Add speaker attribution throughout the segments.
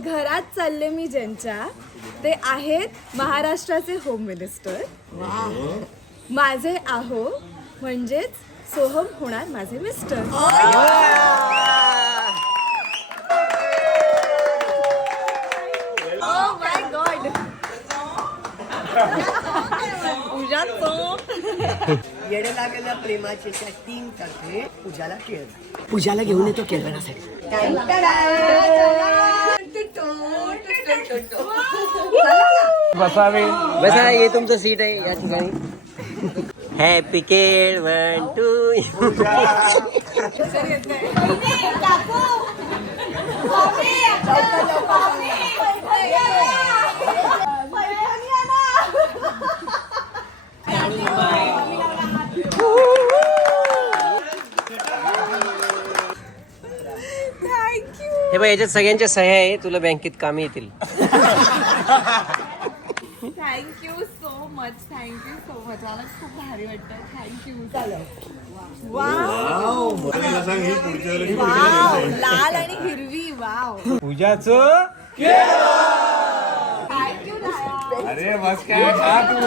Speaker 1: घरात चालले मी ज्यांच्या ते आहेत महाराष्ट्राचे होम मिनिस्टर माझे आहो म्हणजेच सोहम होणार माझे मिस्टर Oh. पूजा तो.
Speaker 2: येडे लागलेल्या प्रेमाचे त्या टीम तर्फे पूजाला केळ. पूजाला घेऊन येतो केळवणासाठी
Speaker 3: बसावे.
Speaker 4: बसा हे तुमचं सीट आहे या ठिकाणी. हॅपी केळ वन टू
Speaker 1: थँक्यू
Speaker 4: बघ याच्यात सगळ्यांच्या सह्या आहे तुला बँकेत कामी येतील.
Speaker 1: Thank you so much thank you so much मला खूप भारी वाटतं थँक्यू वाव वाव लाल आणि हिरवी वाव
Speaker 3: पूजाचं
Speaker 1: थँक्यू
Speaker 3: अरे बस काय खा तू.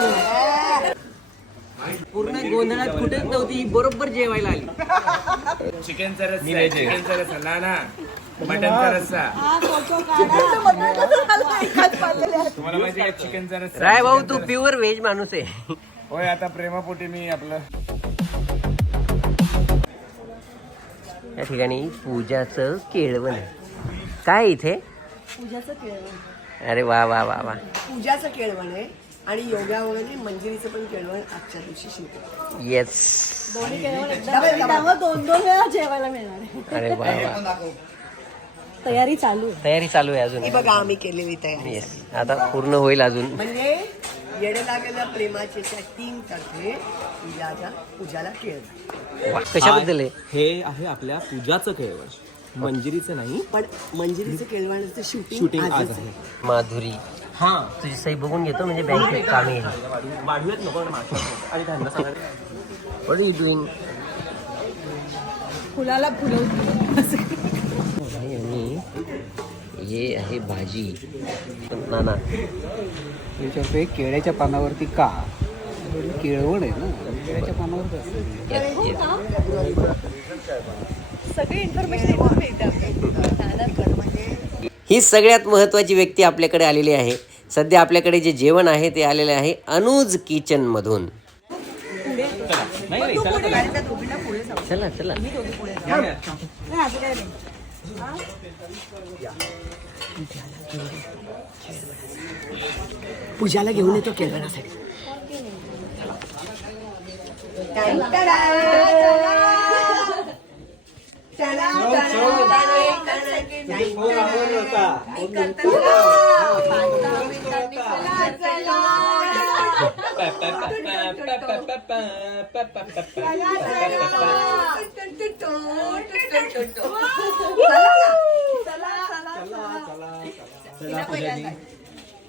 Speaker 4: पूर्ण गोंधळात कुठेच नव्हती बरोबर जेवायला आली.
Speaker 3: चिकनचा रस्सा चिकनचा रस्सा. ना ना. मटनचा रस्सा? तुम्हाला माहिती आहे चिकनचा रस्सा?
Speaker 4: राय भाऊ तू प्युअर व्हेज माणूस आहे.
Speaker 3: होय आता प्रेमापोटी मी आपलं
Speaker 4: या ठिकाणी पूजाचं केळवण आहे. काय इथे?
Speaker 2: पूजाचं केळवण.
Speaker 4: अरे वा वा वा वा.
Speaker 2: पूजाचं केळवण आहे आणि योगावरने मंजिरीचं पण केळवण आजच्या दिवशी शिवतो
Speaker 4: येस
Speaker 1: त्यामुळे दोन दोन वेळा जेवायला मिळणार आहे.
Speaker 4: अरे वा वा.
Speaker 1: तयारी चालू.
Speaker 4: तयारी चालू आहे अजून.
Speaker 2: ही बघा आम्ही केलेली तयारी
Speaker 4: येस आता पूर्ण होईल अजून.
Speaker 2: म्हणजे येडे लागलेल्या प्रेमाचे त्या टीम तर्फे पूजाच्या पूजाला
Speaker 4: वा, कशाबद्दल आहे?
Speaker 5: हे आहे आपल्या पूजाचं केळवण मंजिरीचं नाही.
Speaker 2: पण मंजिरीचं केळवणाचं शूटिंग
Speaker 5: शूटिंग आज आहे.
Speaker 4: माधुरी.
Speaker 5: हा.
Speaker 4: तुझी सही बघून घेतो म्हणजे बँकेत कामी. येईल
Speaker 5: वाढूयात नको. आणि त्यांना सांगा
Speaker 4: What are you doing?
Speaker 1: फुलाला फुलवतो
Speaker 4: हे आहे भाजी. नाना.
Speaker 6: त्याच्यात केळ्याच्या पानावरती का? केळवण आहे ना? केळ्याच्या पानावर.
Speaker 1: सगळी इन्फॉर्मेशन आपल्याला.
Speaker 4: ही सगळ्यात महत्वाची व्यक्ती आपल्याकडे आलेली आहे. सध्या आपल्याकडे जे जेवण आहे ते आलेले आहे अनुज किचन मधून. चला चला.
Speaker 2: पूजाला घेऊन येतो केळवणासाठी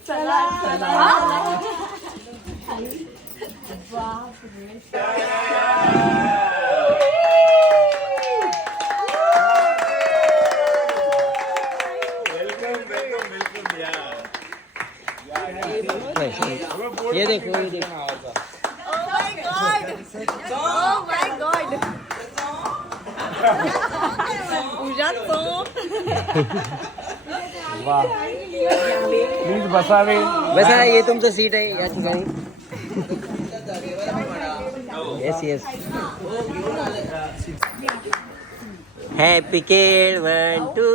Speaker 2: चला
Speaker 4: ये देखो ये देखो
Speaker 1: Oh my God! Oh my God! पूजा तो
Speaker 3: प्लीज बसावे
Speaker 4: बसा हे तुमचं सीट आहे या ठिकाणी येस येस हॅपी केळ वन टू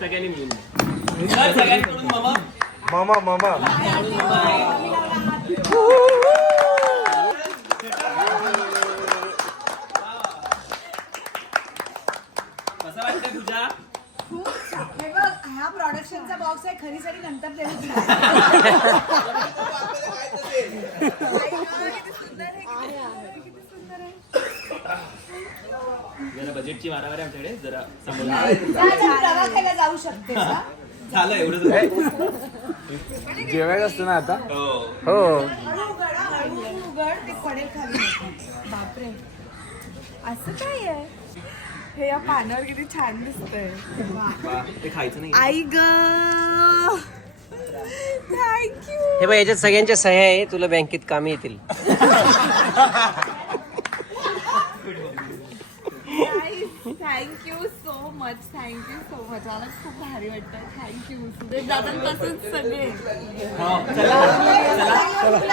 Speaker 5: सगळ्यांनी मिळून.
Speaker 3: मामा मामा.
Speaker 5: असं वाटतं तुझ्या
Speaker 1: खूप छान. हे बघ हा प्रोडक्शनचा बॉक्स आहे खरी साडी नंतर देऊ. तुला. किती सुंदर आहे, किती सुंदर आहे, किती सुंदर आहे.
Speaker 5: जरा बजेटची मारामारी आहे आमच्याकडे जरा
Speaker 1: जा, प्रवासाला जाऊ शकते का
Speaker 5: झालं एवढं
Speaker 6: जेवायचं असतं ना आता?
Speaker 5: हो.
Speaker 4: हो.
Speaker 1: हळू उघड हा, हळू उघड ते पडेल खाली. बापरे. असं काय आहे? हे या पानावर किती छान दिसतंय.
Speaker 5: वा, ते खायचं नाही
Speaker 1: आई ग. थँक्यू
Speaker 4: हे बघ याच्यात सगळ्यांच्या सह्या आहे तुला बँकेत कामी येतील.
Speaker 1: Thank you so much thank you so much मला खूप भारी वाटतं थँक्यू सुरेश दादांपासून सगळे.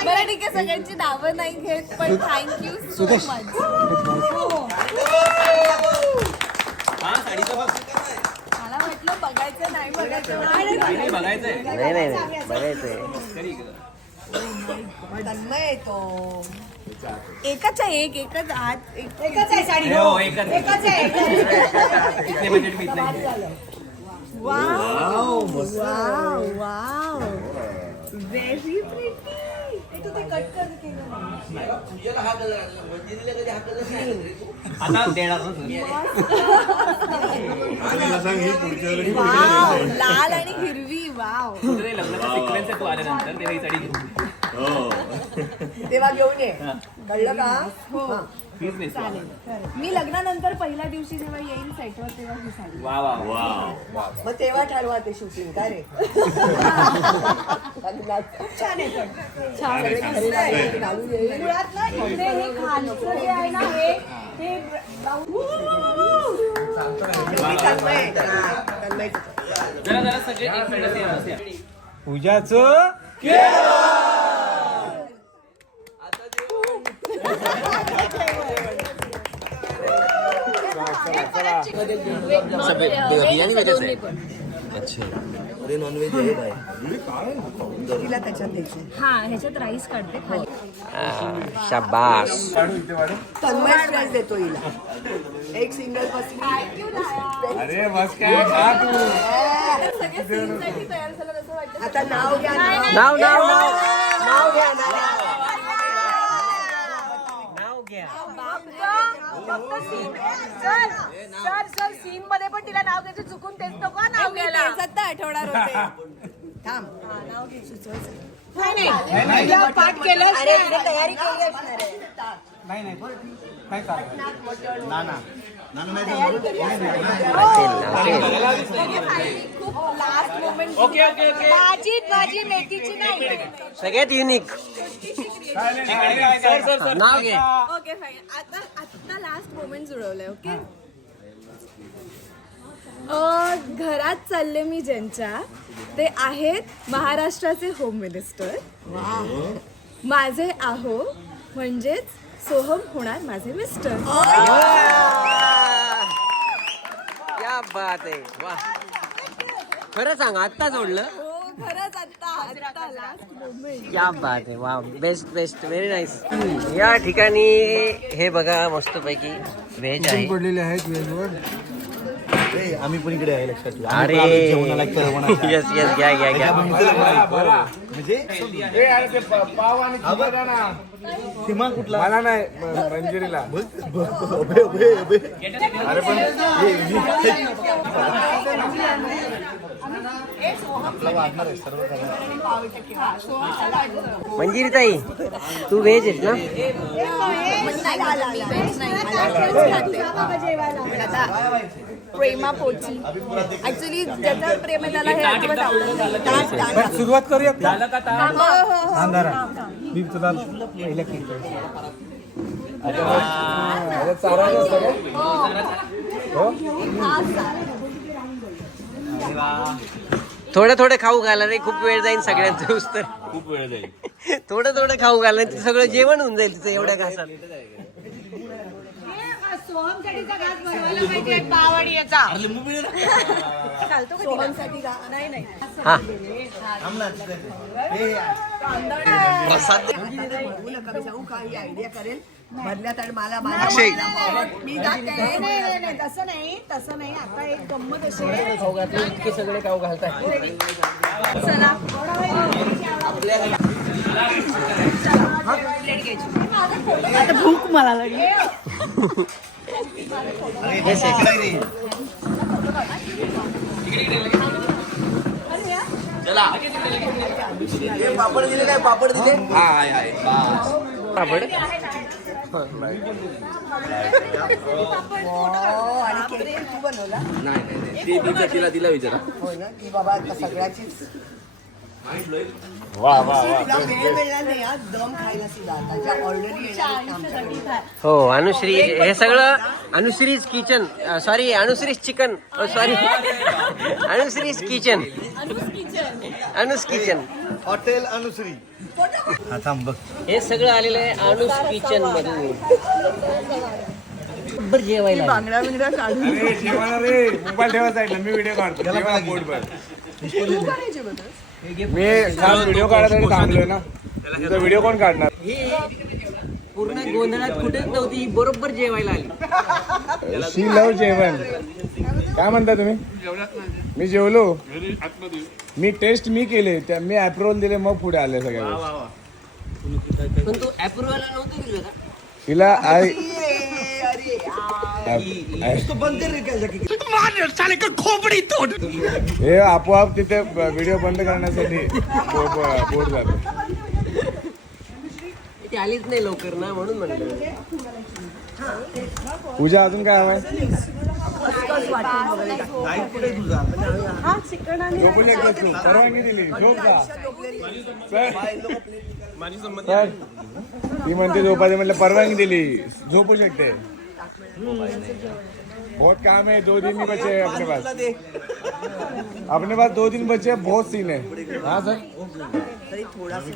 Speaker 1: बरं ठीक आहे सगळ्यांची नावं नाही घेत पण थँक्यू सो मच
Speaker 5: हा साडीचा बघ
Speaker 1: मला वाटलं बघायचं नाही बघायचं
Speaker 5: नाही नाही, बघायचंय.
Speaker 4: नाही नाही नाही बघायचंय.
Speaker 5: तरी ग.
Speaker 2: तन्मय तो.
Speaker 1: एकच आहे एक एकच आत एकच आहे साडी.
Speaker 5: हो एकच
Speaker 1: एकच आहे
Speaker 5: बजेट बीत नाही
Speaker 1: wow wow wow very pretty
Speaker 5: आता देणार
Speaker 1: लाल आणि हिरवी वाव.
Speaker 5: लग्नाचा सिक्वेन्स आहे तू आल्यानंतर तेव्हा ही साडी घेऊन.
Speaker 2: तेव्हा घेऊन ये. कळलं का?
Speaker 1: हो.
Speaker 5: नेसू.
Speaker 1: मी लग्नानंतर पहिल्या दिवशी जेव्हा येईन सेटवर तेव्हा ही साडी.
Speaker 5: वा वा वा.
Speaker 2: मग तेव्हा ठरवा ते शूटिंग काय रे? छान आहे पण. छान सगळे घरी लागले, घालून येईल.
Speaker 1: मुळात ना इकडे हे खालचं जे आहे ना हे हे
Speaker 2: मी तन्मय आहे. तन्मयचं.
Speaker 5: जरा जरा सगळे एक मिनिट असे या, असे या.
Speaker 6: पूजाचं
Speaker 2: तिला त्याच्यात द्यायचे
Speaker 1: हा ह्याच्यात राईस काढते खाली.
Speaker 4: आ, शाबास।
Speaker 2: तन्मय स्ट्रेस देतो हिला. एक सिंगल बसली
Speaker 6: अरे बस काय खा तू.
Speaker 1: सगळे सीनसाठी तयार झालं असं वाटतं?
Speaker 2: आता नाव घ्या नाव.
Speaker 4: नाव नाव नाव नाव घ्या नाव नाव घ्या
Speaker 1: सर सर सीन मध्ये पण तिला नाव घ्यायचं चुकून तेच नको हा नाव घ्यायला. आठवणार होते.
Speaker 2: थांब.
Speaker 1: पाठ केलं
Speaker 6: नाही नाही. काय ना ना
Speaker 5: ओके ओके ओके
Speaker 1: भाजी भाजी मेथीची नाही.
Speaker 4: सगळ्यात युनिक
Speaker 5: सर सर सर
Speaker 4: नाव घे.
Speaker 1: ओके फाईन आता आता लास्ट मोमेंट जुळवलंय ओके घरात चालले मी ज्यांच्या ते आहेत महाराष्ट्राचे होम मिनिस्टर माझे आहो म्हणजेच सोहम होणार माझे मिस्टर
Speaker 4: क्या बात आहे. वा खरं सांग आत्ता जोडलं?
Speaker 1: हो खरंच आता आता लास्ट मोमेंट
Speaker 4: क्या बात आहे वा बेस्ट बेस्ट व्हेरी नाईस या ठिकाणी हे बघा मस्तपैकी व्हेज आहे.
Speaker 6: पडलेले आहेत वेजवर.
Speaker 7: आम्ही पण इकडे आहे लक्षात ठेवा.
Speaker 4: अरे.
Speaker 7: आम्ही पण आलोय जेवणाला करवणाला.
Speaker 4: येस येस घ्या घ्या घ्या.
Speaker 7: म्हणजे? सीमा कुठला?
Speaker 6: मला नाही मंजिरीला.
Speaker 7: उभे, उभे, उभे.
Speaker 6: अरे पण
Speaker 4: मंजिरी ताई तू व्हेज आहेस ना?
Speaker 1: प्रेमा पोची ऍक्च्युली ज्याचं प्रेम आहे. त्याला हे अजिबात आवडत.
Speaker 6: सुरुवात करूया?
Speaker 1: हो, हो, हो.
Speaker 6: अंधारा. मी तुला पहिल्या
Speaker 4: थोडं थोडं खाऊ घाला रे खूप वेळ जाईल सगळ्यांचं उस्तर
Speaker 5: खूप वेळ जाईल.
Speaker 4: थोडं थोडं खाऊ घाला ते सगळं जेवण होऊन जाईल तिचं एवढ्या घासात.
Speaker 1: सोहमसाठी नाही नाही
Speaker 4: हा.
Speaker 2: बोलू भरल्यात आणि मला मला मी जाते.
Speaker 1: तसं नाही तसं नाही. आता एक गंमत अशी
Speaker 4: खाऊ घातले इतके सगळे खाऊ घालतात
Speaker 1: आता भूक मला लागली.
Speaker 7: पापड दिले काय? पापड दिले?
Speaker 4: पापड.
Speaker 2: हो, आणि केक तू बनवला
Speaker 5: नाही नाही नाही. ते तिचा तिला तिला विचारा.
Speaker 2: हो ना? की बाबा सगळ्याचीच
Speaker 7: वा वा.
Speaker 4: हो अनुश्री हे सगळं Anushree's kitchen sorry Anushree's chicken sorry Anushree's kitchen. अनुस किचन.
Speaker 7: हॉटेल अनुश्री. हा थांब बघ.
Speaker 4: हे सगळं आलेलं आहे अनुस किचन मधून. जेवायला आले.
Speaker 1: बांगड्या बिंगड्या काढून
Speaker 3: अरे जेवण रे. मोबाईल ठेवायचा मी व्हिडिओ काढतो. मी खास व्हिडिओ काढायसाठी थांबलोय ना. तुझा व्हिडिओ कोण काढणार?
Speaker 4: ही पूर्ण गोंधळात कुठेच नव्हती ही बरोबर जेवायला आली.
Speaker 3: शी लव जेवण. काय म्हणता तुम्ही? मी जेवलो. मी टेस्ट मी केले. त्या मी अप्रुव्हल दिले मग पुढे आले सगळ्या गोष्टी.
Speaker 4: पण तू अप्रुव्हल नव्हतं दिलं का?
Speaker 3: तिला आय आय-
Speaker 2: तो बंद कर रे काय जागी.
Speaker 3: हे आपोआप तिथे व्हिडिओ बंद करण्यासाठी बोट जातो.
Speaker 4: ती आलीच नाही लवकर ना म्हणून म्हणलं.
Speaker 3: पूजा अजून काय हवंय?
Speaker 1: हा.
Speaker 3: परवानगी दिली झोप का ती म्हणते झोपायचे म्हटलं परवानगी दिली. झोपू शकते. बहुत काम है दो दिन ही बचे हैं अपने पास। अपने पास। दो दिन बचे हैं बहुत सीन है। हाँ सर?
Speaker 2: थोडासा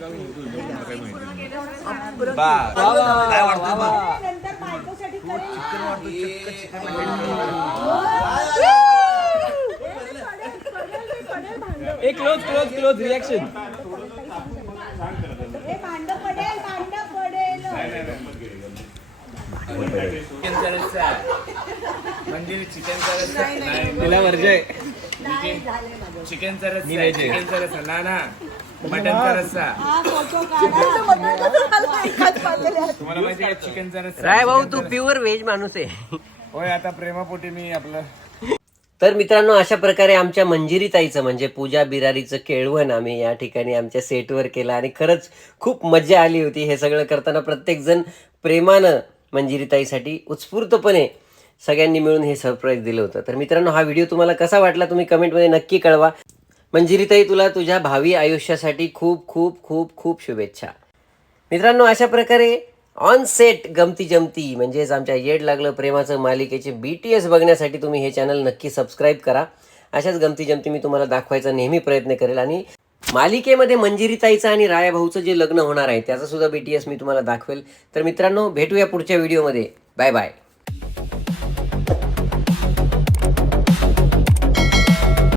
Speaker 5: एक क्लोज क्लोज क्लोज रिॲक्शन
Speaker 3: नाही
Speaker 5: तिला
Speaker 3: ना ना. तुम्हाला माहिती आहे.
Speaker 4: राय भाऊ तू प्युअर व्हेज माणूस आहे.
Speaker 3: होय आता प्रेमापोटी मी आपलं
Speaker 4: तर मित्रांनो अशा प्रकारे आमच्या मंजिरी ताईचं म्हणजे पूजा बिरारीचं केळवण आम्ही या ठिकाणी आमच्या सेटवर केलं आणि खरंच खूप मजा आली होती. हे सगळं करताना प्रत्येकजण प्रेमानं मंजिरीताईसाठी उत्स्फूर्तपणे सगळ्यांनी मिळून हे सरप्राईज दिलं होतं. तर मित्रांनो हा व्हिडिओ तुम्हाला कसा वाटला तुम्ही कमेंटमध्ये नक्की कळवा. मंजिरीताई तुला तुझ्या भावी आयुष्यासाठी खूप खूप खूप खूप शुभेच्छा. मित्रांनो अशा प्रकारे ऑन सेट गमती जमती म्हणजेच आमच्या येड लागलं प्रेमाचं मालिकेचे बी टी एस बघण्यासाठी तुम्ही हे चॅनल नक्की सबस्क्राईब करा. अशाच गमती जमती मी तुम्हाला दाखवायचा नेहमी प्रयत्न करेल आणि मालिकेमध्ये मंजिरीताईचं आणि रायाभाऊचं जे लग्न होणार आहे त्याचं सुद्धा बी टी एस मी तुम्हाला दाखवेल. तर मित्रांनो भेटूया पुढच्या व्हिडिओमध्ये. Bye bye.